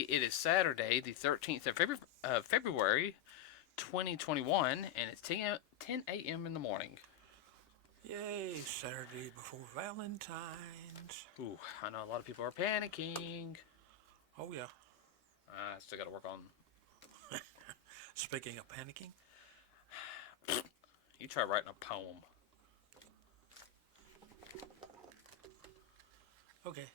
Today it is Saturday, the 13th of February, 2021, and it's 10 a.m. in the morning. Yay, Saturday before Valentine's. Ooh, I know a lot of people are panicking. Oh, yeah. I still got to work on. Speaking of panicking. You try writing a poem. Okay.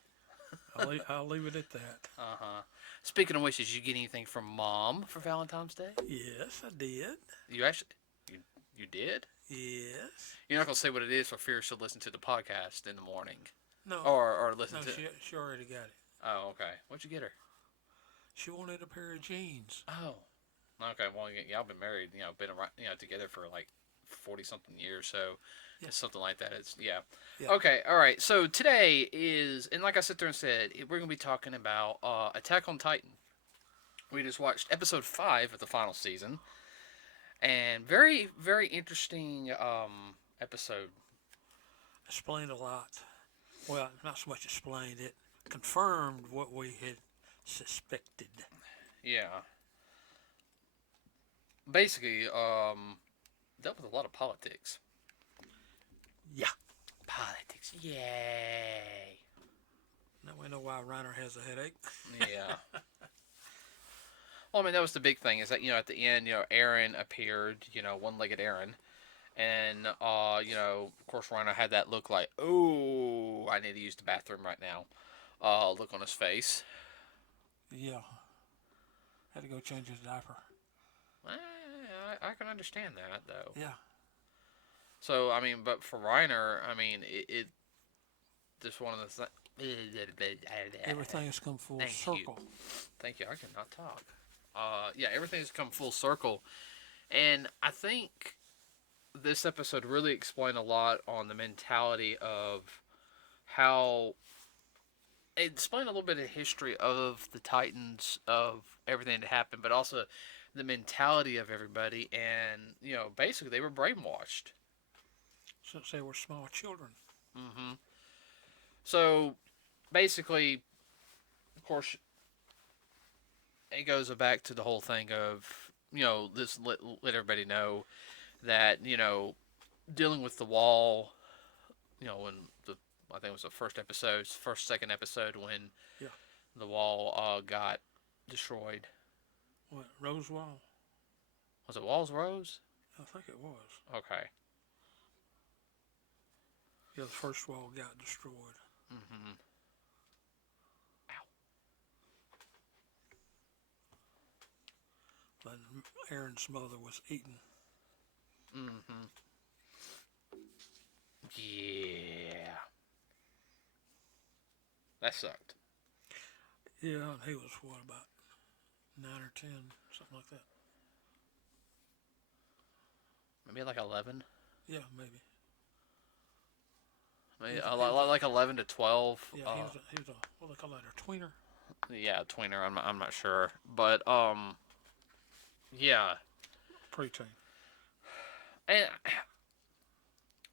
I'll leave it at that. Uh-huh. Speaking of which, did you get anything from Mom for Valentine's Day? Yes, I did. You did? Yes. You're not going to say what it is for fear she'll listen to the podcast in the morning. No. Or listen to... She already got it. Oh, okay. What'd you get her? She wanted a pair of jeans. Oh. Okay, well, y'all been married, been around, together for like 40-something years, so Yeah. it's something like that. Yeah. Yeah. Okay, all right. So today is, and like I sit there and said, we're going to be talking about Attack on Titan. We just watched episode 5 of the final season, and very, very interesting episode. Explained a lot. Well, not so much explained, it confirmed what we had suspected. Yeah. Basically, dealt with a lot of politics. Yeah. Politics, yay. Now we know why Reiner has a headache. Yeah. Well, I mean, that was the big thing, is that, at the end, Aaron appeared, one-legged Aaron. And, of course, Reiner had that look like, oh, I need to use the bathroom right now. Look on his face. Yeah. Had to go change his diaper. I can understand that, though. Yeah. So, I mean, but for Reiner, I mean, it just one of the Everything has come full circle. Thank you. I cannot talk. Yeah, everything's come full circle. And I think this episode really explained a lot on the mentality of how... It explained a little bit of history of the Titans, of everything that happened, but also the mentality of everybody. And, basically they were brainwashed. Since they were small children. Mm-hmm. So, basically, of course, it goes back to the whole thing of, this let everybody know that, dealing with the wall, when I think it was the second episode when the wall got destroyed. What, Rose Wall? Was it Walls Rose? I think it was. Okay. Yeah, the first wall got destroyed. Mm-hmm. Ow. When Aaron's mother was eaten. Mm-hmm. Yeah. That sucked. Yeah, and he was, what, about 9 or 10, something like that. Maybe like 11? Yeah, maybe. Maybe like 11 to 12. Yeah, he was a, what do they call that, a tweener? Yeah, tweener. I'm not sure, but yeah. Preteen. And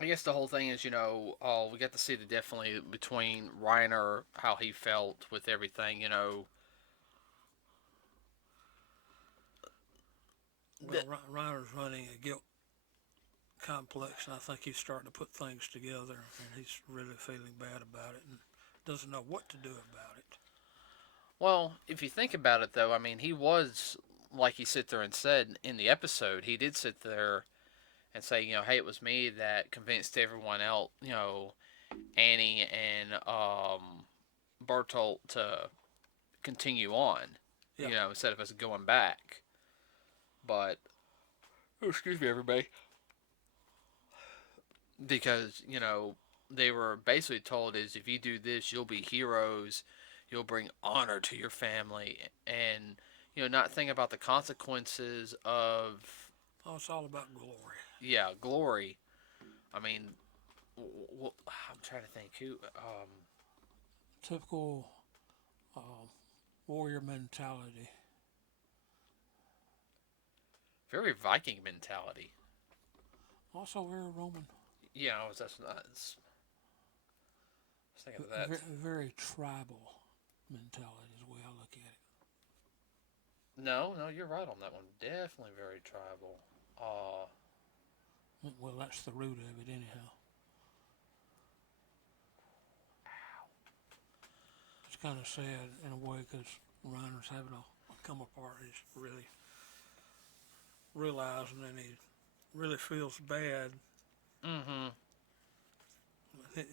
I guess the whole thing is, we got to see definitely between Reiner, how he felt with everything, Well, Reiner's running a guilt complex, and I think he's starting to put things together, and he's really feeling bad about it and doesn't know what to do about it. Well, if you think about it, though, I mean, he was, like he sit there and said in the episode, he did sit there and say, hey, it was me that convinced everyone else, Annie and Bertolt to continue on, instead of us going back. But, excuse me, everybody. Because, they were basically told is if you do this, you'll be heroes, you'll bring honor to your family, and, not think about the consequences of... Oh, it's all about glory. Yeah, glory. I mean, I'm trying to think who... Typical warrior mentality. Very Viking mentality. Also very Roman. Yeah, I was thinking of that. Very tribal mentality is the way I look at it. No, no, you're right on that one. Definitely very tribal. Uh, Well, that's the root of it, anyhow. It's kind of sad in a way because Reiner's having a come apart. He's really realizing, and he really feels bad. mm-hmm.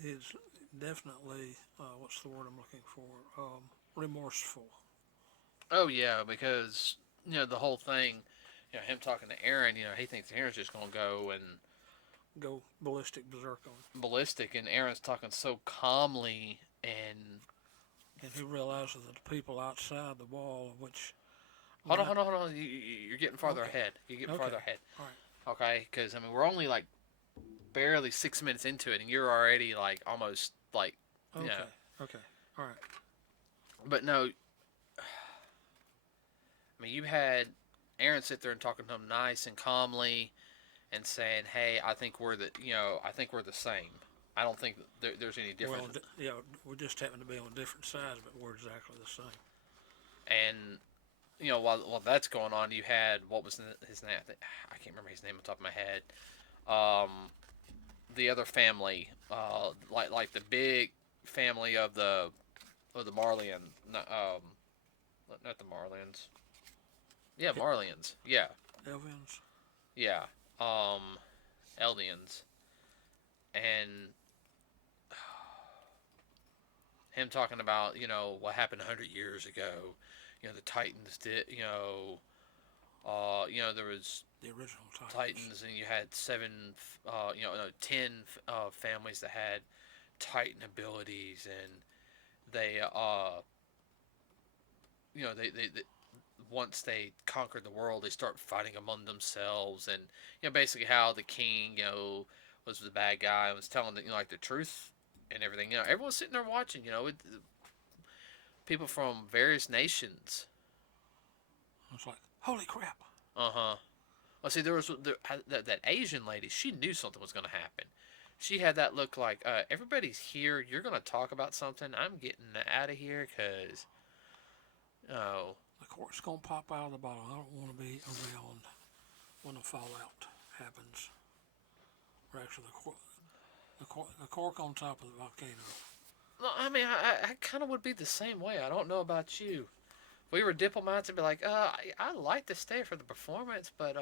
He's definitely what's the word I'm looking for? Remorseful. Oh yeah, because the whole thing, him talking to Aaron, he thinks Aaron's just gonna go and Go ballistic berserk on. ballistic, and Aaron's talking so calmly, and And he realizes that the people outside the wall, which hold on, right, hold on, hold on. You're getting farther okay, ahead. You're getting okay, farther ahead. all right, Okay, because I mean we're only like barely 6 minutes into it, and you're already like almost like, you know. okay, okay, all right. But no, I mean you had Aaron sit there and talking to him nice and calmly, and saying, "Hey, I think we're the same. I don't think there's any Well, difference." yeah, we just happen to be on different sides, but we're exactly the same. And while that's going on, you had what was his name? I can't remember his name on top of my head. Um, the other family, like the big family of the Marlian, not the Marlians. Yeah, Marlians. Yeah, Elvians. yeah. Eldians, and him talking about what happened 100 years ago. The Titans did. There was The original Titans. Titans, and you had seven, no, 10 families that had Titan abilities, and they, they once they conquered the world, they start fighting among themselves, and basically how the king, was the bad guy and was telling like the truth and everything. Everyone's sitting there watching. People from various nations. It's like, holy crap. Uh huh. Well, see, that Asian lady. She knew something was going to happen. She had that look like, everybody's here. You're going to talk about something. I'm getting out of here because, oh, The cork's gonna pop out of the bottle. I don't want to be around when the fallout happens. Or actually, the cork on top of the volcano. no, I mean, I kind of would be the same way. I don't know about you. If we were diplomats, and be like, I like to stay for the performance, but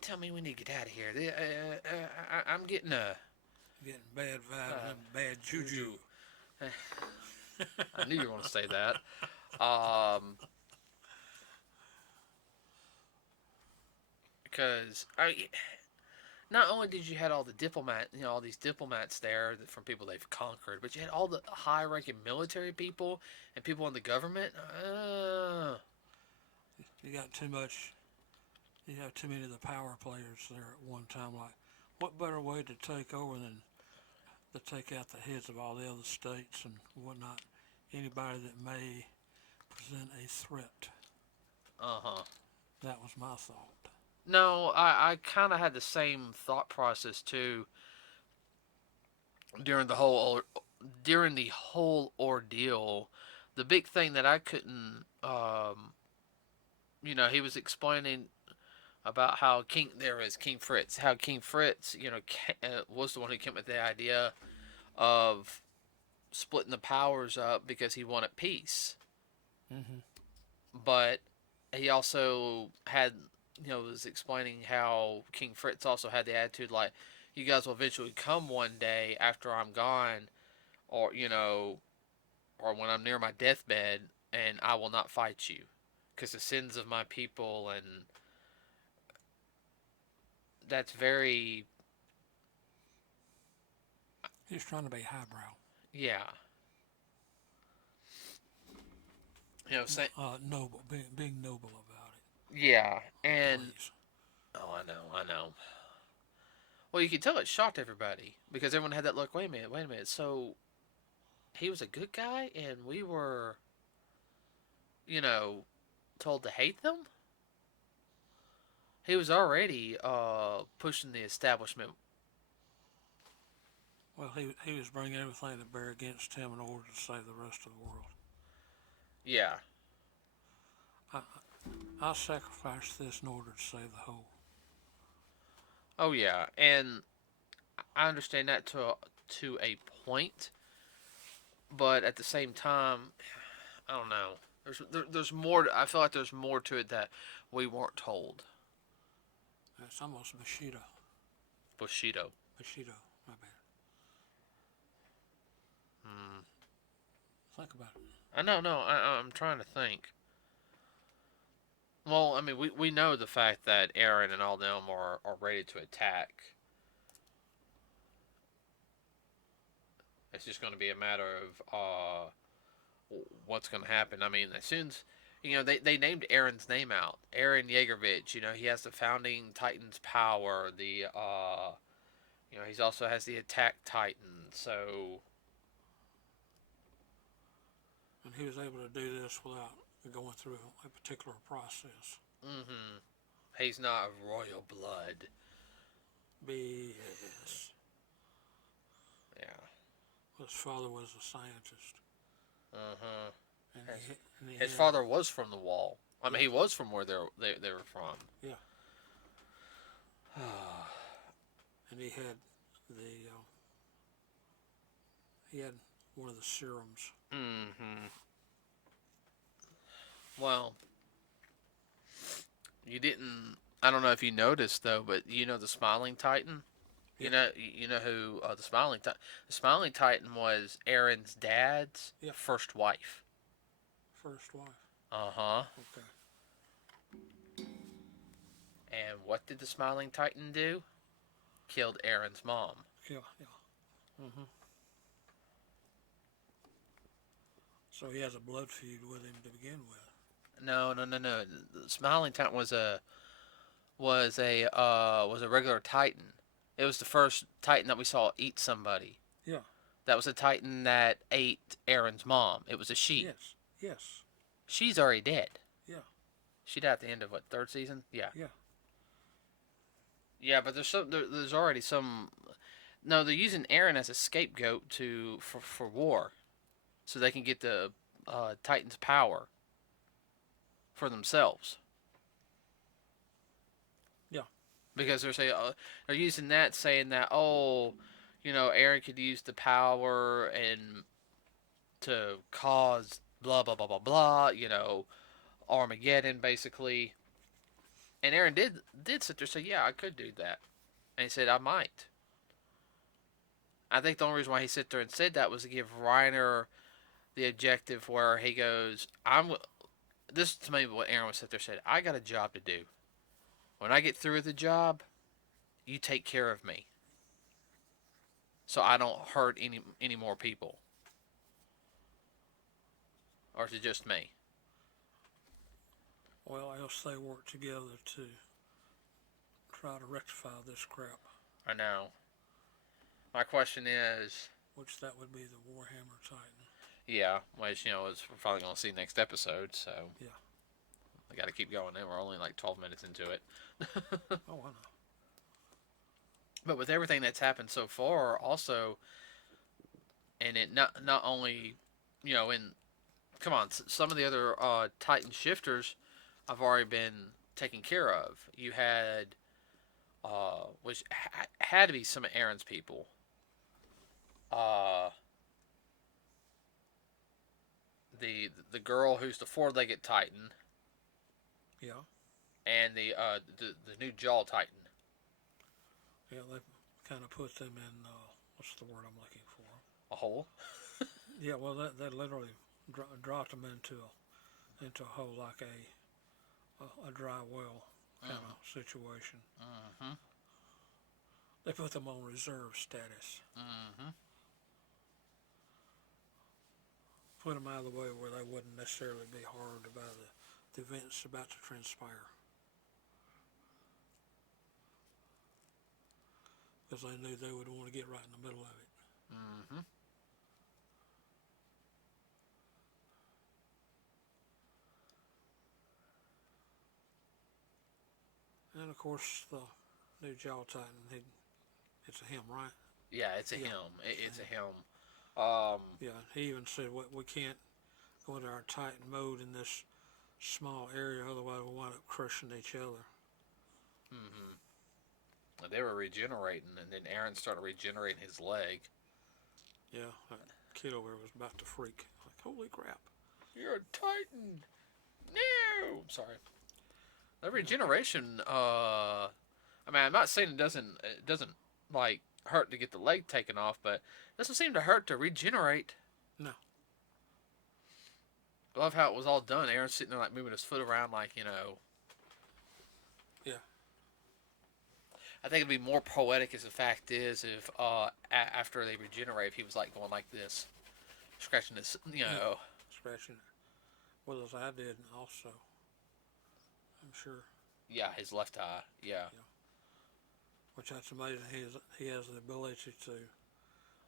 tell me we need to get out of here. I'm getting a. Getting bad vibes and bad juju. I knew you were going to say that. Um, because not only did you had all the all these diplomats there from people they've conquered, but you had all the high-ranking military people and people in the government. You got too much. You have too many of the power players there at one time. Like, what better way to take over than to take out the heads of all the other states and whatnot? Anybody that may present a threat. Uh huh. That was my thought. No, I kind of had the same thought process too during the whole during the whole ordeal. The big thing that I couldn't, he was explaining about how King Fritz, how King Fritz, was the one who came up with the idea of splitting the powers up because he wanted peace. Mm-hmm. But he also had, was explaining how King Fritz also had the attitude like, you guys will eventually come one day after I'm gone, or or when I'm near my deathbed, and I will not fight you, because the sins of my people, and that's very, He's trying to be highbrow. yeah, say, Noble, being noble about it. yeah, and Please. oh, I know. Well, you could tell it shocked everybody because everyone had that look. Wait a minute. So he was a good guy, and we were, you know, told to hate them. He was already pushing the establishment. Well, he was bringing everything to bear against him in order to save the rest of the world. Yeah. I, I'll sacrifice this in order to save the whole. Oh yeah, and I understand that to a point, but at the same time, I don't know. There's more. I feel like there's more to it that we weren't told. It's almost Bushido. Bushido. Bushido, my bad. Hmm. Think about it. I know. No, I'm trying to think. Well, I mean, we know the fact that Aaron and all them are ready to attack. It's just going to be a matter of what's going to happen. I mean, as soon as they named Aaron's name out, Aaron Yeagervich. He has the founding Titans power. He also has the attack Titan. So, And he was able to do this without going through a particular process. mm-hmm. He's not royal blood. BS. Yeah. His father was a scientist. Uh-huh. And His father was from the Wall. I mean, he was from where they were from. Yeah. And he had one of the serums. Mm-hmm. Well, you didn't. I don't know if you noticed though, but the Smiling Titan. Yeah. You know who the Smiling Titan. The Smiling Titan was Aaron's dad's first wife. First wife. Uh-huh. Okay. And what did the Smiling Titan do? Killed Aaron's mom. Yeah. Mm-hmm. So he has a blood feud with him to begin with. No. The Smiling Titan was a regular Titan. It was the first Titan that we saw eat somebody. Yeah. That was a Titan that ate Aaron's mom. It was a she. Yes. She's already dead. Yeah. She died at the end of third season? Yeah. Yeah. Yeah, but there's already some. No, they're using Aaron as a scapegoat for war, so they can get the Titans' power for themselves. Yeah. Because they're using that, saying that Aaron could use the power and to cause blah blah blah blah blah. Armageddon basically. And Aaron did sit there and say, yeah, I could do that. And he said, I might. I think the only reason why he sat there and said that was to give Reiner the objective where he goes, this to me what Aaron was sit there and said, I got a job to do. When I get through with the job, you take care of me. So I don't hurt any more people. Or is it just me? Well, else they work together to try to rectify this crap. I know. My question is... Which that would be the Warhammer Titan. Yeah, which, we're probably going to see next episode, so... Yeah. We got to keep going. We're only like 12 minutes into it. Oh, I know. But with everything that's happened so far, also... And it not only, come on, some of the other Titan shifters have already been taken care of. You had, which had to be some of Aaron's people. The girl who's the four-legged Titan. Yeah. And the new Jaw Titan. Yeah, they kind of put them in, what's the word I'm looking for? A hole? Yeah, well, that literally dropped them into a hole like a dry well kind of situation. Mm-hmm. They put them on reserve status. Mm-hmm. Put them out of the way where they wouldn't necessarily be harmed by the events about to transpire. Because they knew they would want to get right in the middle of it. Mm-hmm. And of course, the new Jaw Titan, it's a him, right? Yeah, it's a him. It's a him. Yeah, he even said we can't go into our Titan mode in this small area, otherwise we'll wind up crushing each other. They were regenerating, and then Aaron started regenerating his leg. Yeah, that kid over there was about to freak. Like, holy crap. You're a Titan! No! I'm sorry. The regeneration, I mean, I'm not saying it doesn't, like, hurt to get the leg taken off, but it doesn't seem to hurt to regenerate. No. I love how it was all done. Aaron's sitting there, like, moving his foot around, like, Yeah. I think it'd be more poetic as the fact is if after they regenerate, if he was like going like this, scratching his, Scratching it. Well, as I did also. I'm sure. yeah, his left eye, yeah. Which that's amazing. He has the ability to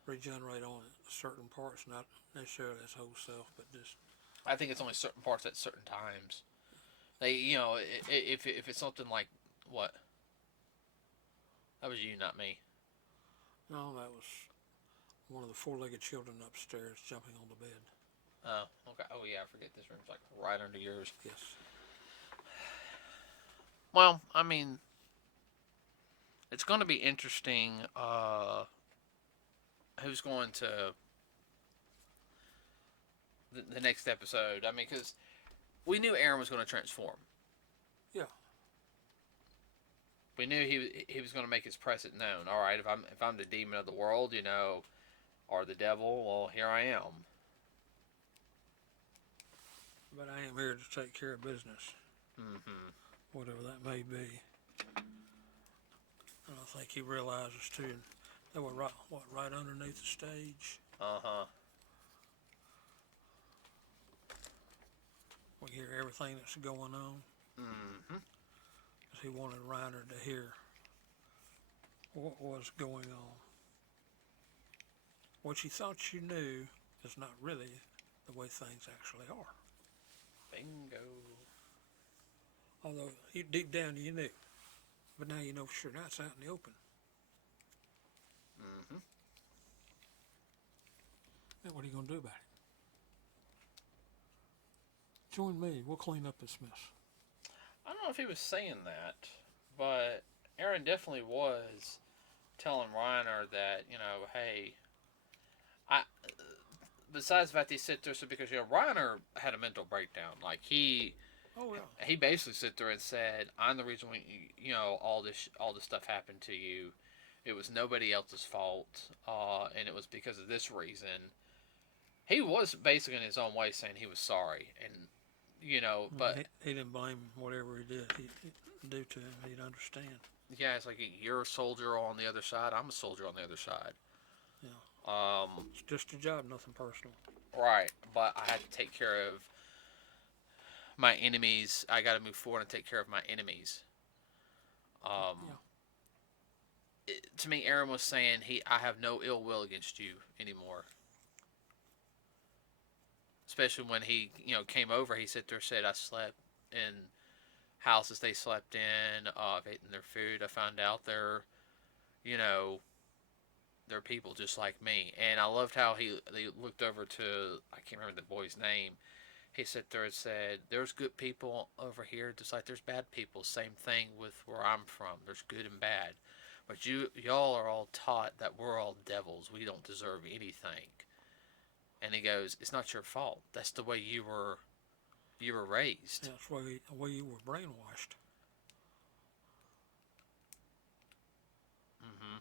regenerate on certain parts, not necessarily his whole self, but just. I think it's only certain parts at certain times. They, if it's something like what? That was you, not me. No, that was one of the four-legged children upstairs jumping on the bed. Oh, okay. Oh yeah, I forget this room's like right under yours. Yes. Well, I mean, it's going to be interesting. Who's going to the next episode? I mean, because we knew Aaron was going to transform. Yeah. We knew he was going to make his presence known. All right, if I'm the demon of the world, or the devil, well, here I am. But I am here to take care of business. Mm-hmm. Whatever that may be. And I think he realizes too. They were right underneath the stage. Uh-huh. We hear everything that's going on. Mm-hmm. Because he wanted Reiner to hear what was going on. What you thought you knew is not really the way things actually are. Bingo. Although deep down you knew. But now you know for sure. Now it's out in the open. Mm-hmm. Now what are you going to do about it? Join me. We'll clean up this mess. I don't know if he was saying that, but Aaron definitely was telling Reiner that, hey, besides the fact he sit there, so because, Reiner had a mental breakdown. Like, he basically sit there and said, I'm the reason all this stuff happened to you. It was nobody else's fault, and it was because of this reason. He was basically in his own way saying he was sorry, and but he didn't blame whatever he did. He do to him. He'd understand. Yeah, it's like you're a soldier on the other side. I'm a soldier on the other side. Yeah. It's just a job, nothing personal. Right, but I had to take care of my enemies. I got to move forward and take care of my enemies. To me, Aaron was saying I have no ill will against you anymore. Especially when he, came over, he sat there and said, I slept in houses they slept in. I've eaten their food. I found out they're people just like me. And I loved how they looked over to, I can't remember the boy's name. He sat there and said, there's good people over here just like there's bad people. Same thing with where I'm from. There's good and bad. But y'all are all taught that we're all devils. We don't deserve anything. And he goes, it's not your fault. That's the way you were raised. Yeah, that's the way you were brainwashed. Mm-hmm.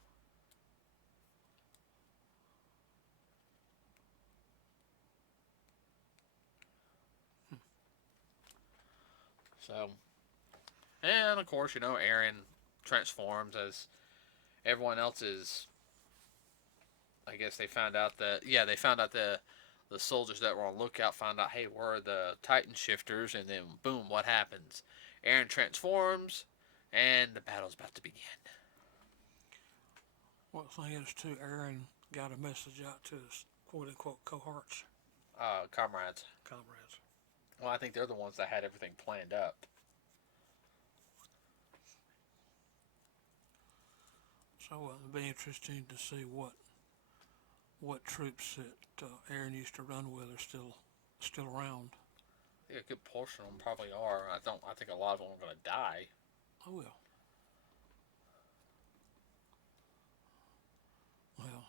So, and of course, Aaron transforms as everyone else is. I guess they found out that, the soldiers that were on lookout found out, hey, we're the Titan shifters, and then boom, what happens? Aaron transforms, and the battle's about to begin. Well, the thing is, too, Aaron got a message out to his quote-unquote cohorts. Comrades. Comrades. Well, I think they're the ones that had everything planned up. So it'll be interesting to see what troops that Aaron used to run with are still around. think a good portion of them probably are. I think a lot of them are going to die. Oh well. Well,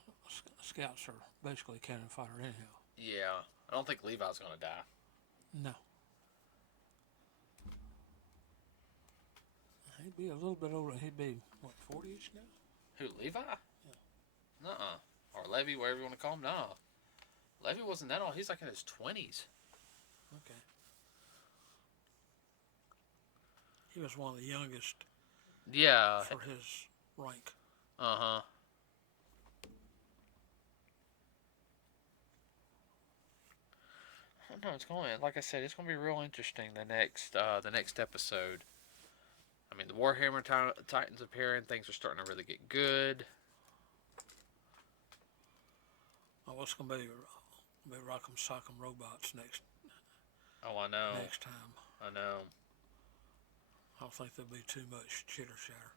scouts are basically cannon fodder anyhow. Yeah, I don't think Levi's going to die. No. He'd be a little bit older. He'd be, what, 40-ish now? Who, Levi? Yeah. Nuh-uh. Or Levy, whatever you want to call him. No. Levy wasn't that old. He's like in his 20s. Okay. He was one of the youngest Yeah. for his rank. Uh-huh. I don't know. It's going, like I said, it's going to be real interesting the next episode. I mean, the Warhammer Titans appearing, things are starting to really get good. Oh, what's going to be Rock'em Sock'em Robots next Oh, I know. next time? I know. I don't think there'll be too much chitter chatter.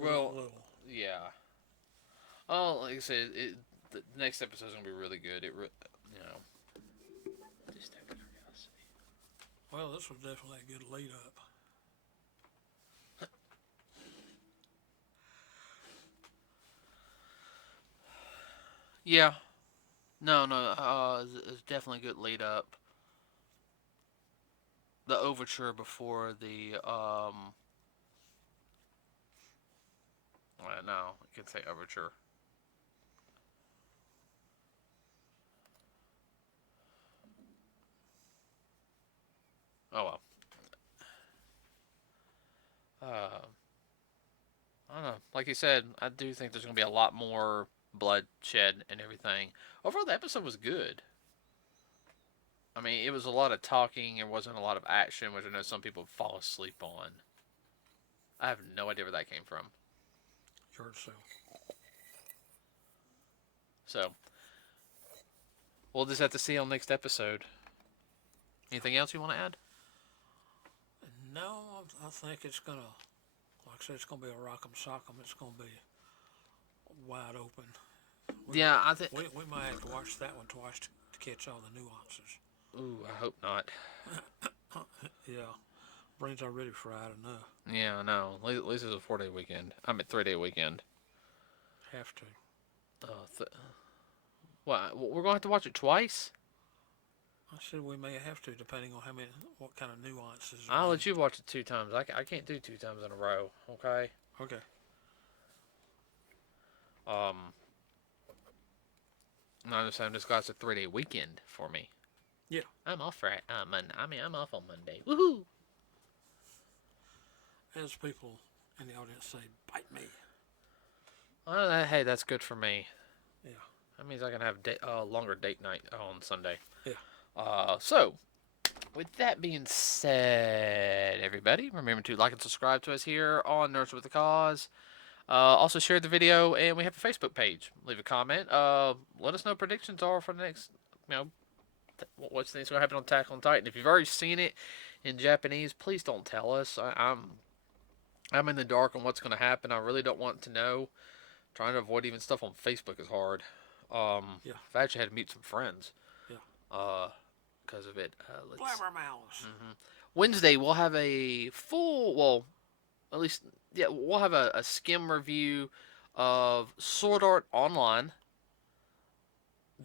Well, yeah. Oh, like I said, the next episode is going to be really good. You know. Just out of curiosity. Well, this was definitely a good lead up. Yeah. No, no. It's definitely a good lead up. The overture before the no, I can say overture. Oh well. I don't know. Like you said, I do think there's going to be a lot more bloodshed and everything. Overall, the episode was good. I mean, it was a lot of talking. There wasn't a lot of action, which I know some people fall asleep on. I have no idea where that came from. Yard sale. So, we'll just have to see on next episode. Anything else you want to add? No, I think it's going to, like I said, it's going to be a Rock'em Sock'em. It's going to be wide open. Yeah, I think. We might have to watch that one twice to catch all the nuances. Ooh, I hope not. Yeah. Brains are ready fried enough. Yeah, I know. At least it's a 4-day weekend. I mean, 3-day weekend. Have to. What? We're going to have to watch it twice? I said we may have to, depending on what kind of nuances. I'll let you watch it 2 times. I can't do 2 times in a row. Okay. Okay. No, I'm just glad it's a 3-day weekend for me. Yeah. I'm off Friday. I'm off on Monday. Woohoo! As people in the audience say, bite me. Well, hey, that's good for me. Yeah. That means I can have a longer date night on Sunday. Yeah. So, with that being said, everybody, remember to like and subscribe to us here on Nerds with a Cause. Also, share the video, and we have a Facebook page. Leave a comment. Let us know predictions are for the next, what's going to happen on Attack on Titan. If you've already seen it in Japanese, please don't tell us. I'm in the dark on what's going to happen. I really don't want to know. Trying to avoid even stuff on Facebook is hard. Yeah. I've actually had to meet some friends. Yeah. Because of it. Blabbermouths. Wednesday we'll have a full, well, at least, yeah, we'll have a skim review of Sword Art Online.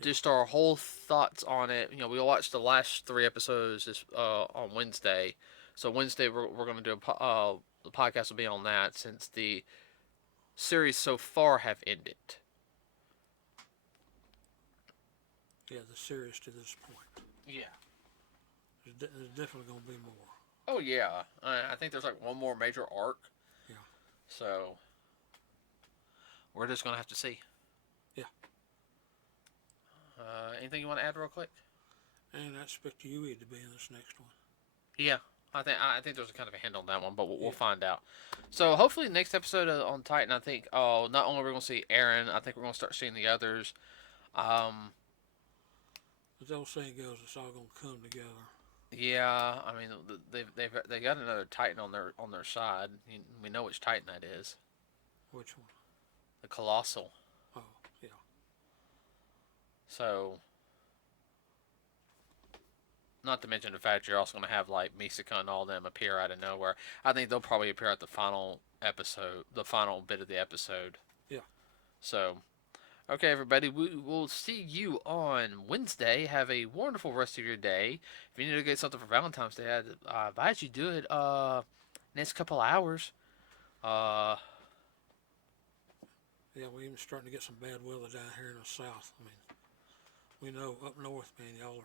Just our whole thoughts on it. We'll watch the last 3 episodes on Wednesday. So Wednesday we're going to do the podcast will be on that, since the series so far have ended. Yeah, the series to this point. Yeah. There's definitely going to be more. Oh yeah, I think there's like one more major arc. Yeah. So we're just gonna have to see. Yeah. Anything you want to add real quick? And I expect Yui to be in this next one. Yeah, I think there's a kind of a hint on that one, but we'll find out. So hopefully next episode on Titan, I think not only we're gonna see Aaron, I think we're gonna start seeing the others. As the old saying goes, it's all gonna come together. Yeah, I mean they got another Titan on their side. We know which Titan that is. Which one? The Colossal. Oh, yeah. So not to mention the fact you're also going to have like Misaka and all them appear out of nowhere. I think they'll probably appear at the final episode, the final bit of the episode. Yeah. So, okay, everybody, we will see you on Wednesday. Have a wonderful rest of your day. If you need to get something for Valentine's Day, I advise you do it next couple hours. Uh, Yeah, we're even starting to get some bad weather down here in the south. I mean, we know up north, man, y'all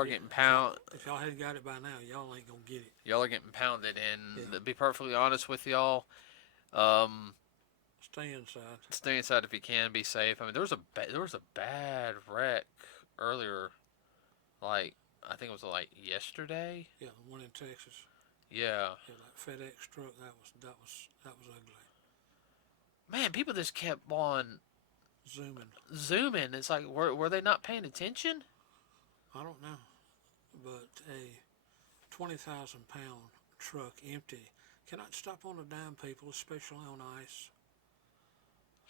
are getting pounded. if y'all hadn't got it by now, y'all ain't gonna get it. Y'all are getting pounded, and Yeah. to be perfectly honest with y'all, um, Stay inside. stay inside if you can. Be safe. I mean, there was a bad wreck earlier, like I think it was like yesterday. Yeah, the one in Texas. Yeah, Yeah, that FedEx truck. That was ugly. man, people just kept on Zooming. It's like were they not paying attention? I don't know, but a 20,000 pound truck empty cannot stop on a dime, people, especially on ice.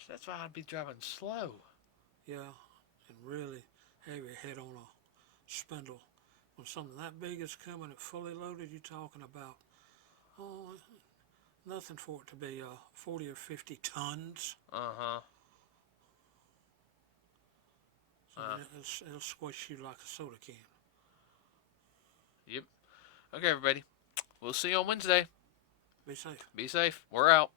That's why I'd be driving slow. Yeah, and really heavy head on a spindle. When something that big is coming and fully loaded, you're talking about, oh, nothing for it to be 40 or 50 tons. Uh-huh. So I mean, it'll squish you like a soda can. Yep. Okay, everybody. We'll see you on Wednesday. Be safe. Be safe. We're out.